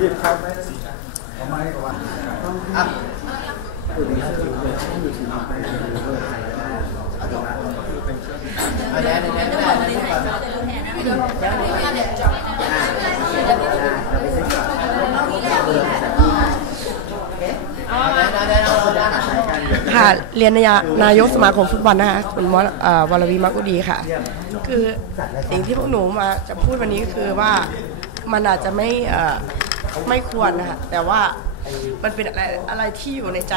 รีบครับไหมเอาไม้ก่อนอะเอาแดนแดนไม่ได้นะนี่ก่อนนะเอาแดนเอาแดนเอาแดน ค่ะ เรียนนายนายกสมาคมฟุตบอลนะคะคุณมอเอ่อวรวีมักุดีค่ะ คือสิ่งที่พวกหนูมาจะพูดวันนี้ก็คือว่ามันอาจจะไม่ไม่ควรนะคะแต่ว่ามันเป็นอะไรอะไรที่อยู่ในใจ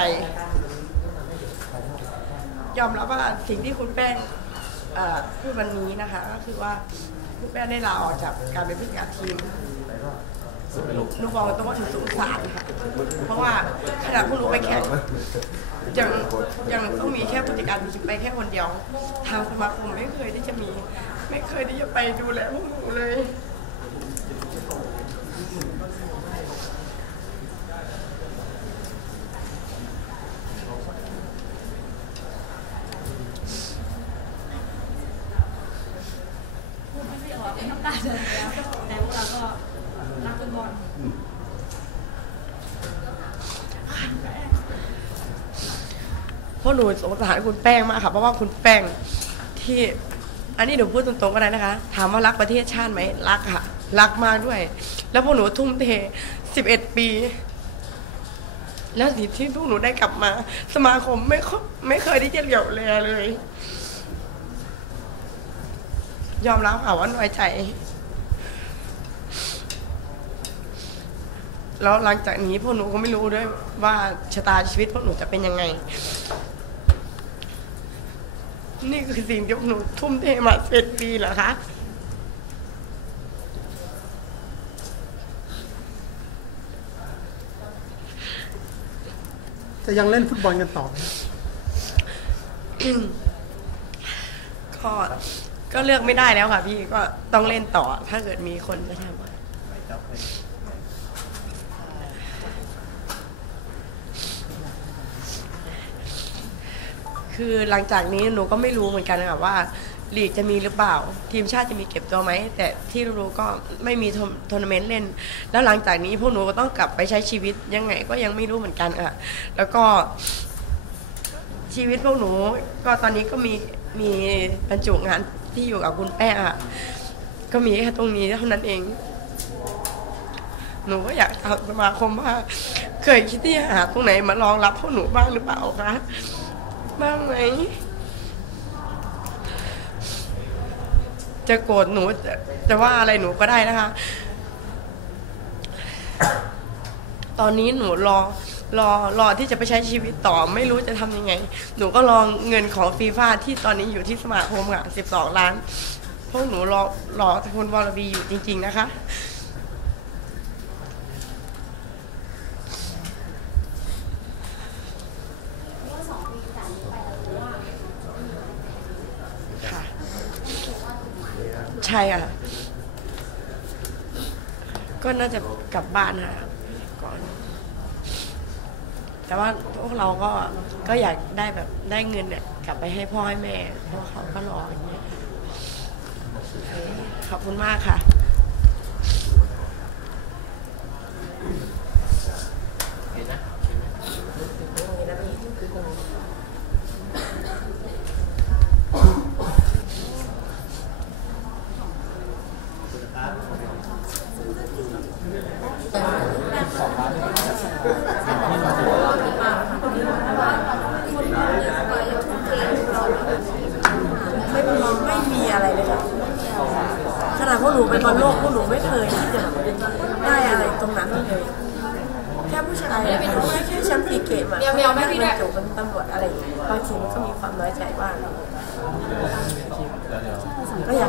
ยอมรับว่าสิ่งที่คุณแป้งอ่อพูดวันนี้นะคะ ก็คือว่าคุณแป้งได้ลาออกจากการเป็นผู้จัดการทีม หนูบอกตรงว่าหนูสงสารค่ะเพราะว่าขนาดพวกหนูไปแข่งยังยังต้องมีแค่ผู้จัดการไปแค่คนเดียว ทางสมาคมไม่เคยที่จะมี ไม่เคยที่จะไปดูแลพวกหนูเลยน้ำตาจะไหลแล้วแต่พวกเราก็ เพราะหนูสงสารคุณแป้งมากค่ะ เพราะว่าคุณแป้งที่ อันนี้หนูพูดตรงๆก็ได้นะคะ ถามว่ารักประเทศชาติไหมรักค่ะ รักมากด้วย แล้วพวกหนูทุ่มเท11ปี แล้วสิ่งที่พวกหนูได้กลับมา สมาคมไม่ค่อยไม่เคยที่จะเหลียวแลเลย ยอมรับค่ะว่าน้อยใจ แล้วหลังจากนี้พวกหนูก็ไม่รู้ด้วยว่าชะตาชีวิตพวกหนูจะเป็นยังไง นี่คือสิ่งที่พวกหนูทุ่มเทมาเจ็ดปีเหรอคะจะยังเล่นฟุตบอลกันต่อไหมก็ก็เลือกไม่ได้แล้วค่ะพี่ก็ต้องเล่นต่อถ้าเกิดมีคนจะทำ คือหลังจากนี้หนูก็ไม่รู้เหมือนกันค่ะว่าลีกจะมีหรือเปล่า ทีมชาติจะมีเก็บตัวไหม แต่ที่รู้ก็ไม่มีทัวร์นาเมนต์เล่น แล้วหลังจากนี้พวกหนูก็ต้องกลับไปใช้ชีวิตยังไงก็ยังไม่รู้เหมือนกันค่ะแล้วก็ ชีวิตพวกหนูก็ตอนนี้ก็มีมีบรรจุงานที่อยู่กับคุณแป้อะก็มีแค่ตรงนี้เท่านั้นเอง หนูก็อยากถามสมาคมว่า เคยคิดที่จะหาตรงไหนมารองรับพวกหนูบ้างหรือเปล่าคะ บ้างไหม จะโกรธหนูจะจะว่าอะไรหนูก็ได้นะคะ ตอนนี้หนูรอรอรอที่จะไปใช้ชีวิตต่อไม่รู้จะทำยังไง หนูก็รอเงินของฟีฟ่าที่ตอนนี้อยู่ที่สมาคมค่ะ12ล้าน พวกหนูรอรอคุณวรวีอยู่จริง ๆ นะคะค่ะ ใช่ค่ะ ก็น่าจะกลับบ้านค่ะก่อน แต่ว่าพวกเราก็ก็อยากได้แบบได้เงินเนี่ย กลับไปให้พ่อให้แม่เพราะเขาก็รออย่างเงี้ยขอบคุณมากค่ะ ไม่มีไม่มีอะไรเลยค่ะขนาดพวกหนูไปบอลโลกพวกหนูไม่เคยที่จะได้อะไรตรงนั้นเลยแค่ผู้ชายอะได้แค่แชมป์ซีเกมอะเขาไม่ได้จบเป็นตำรวจอะไรอย่างเงี้ยบางทีมันก็มีความน้อยใจบ้างก็อยาก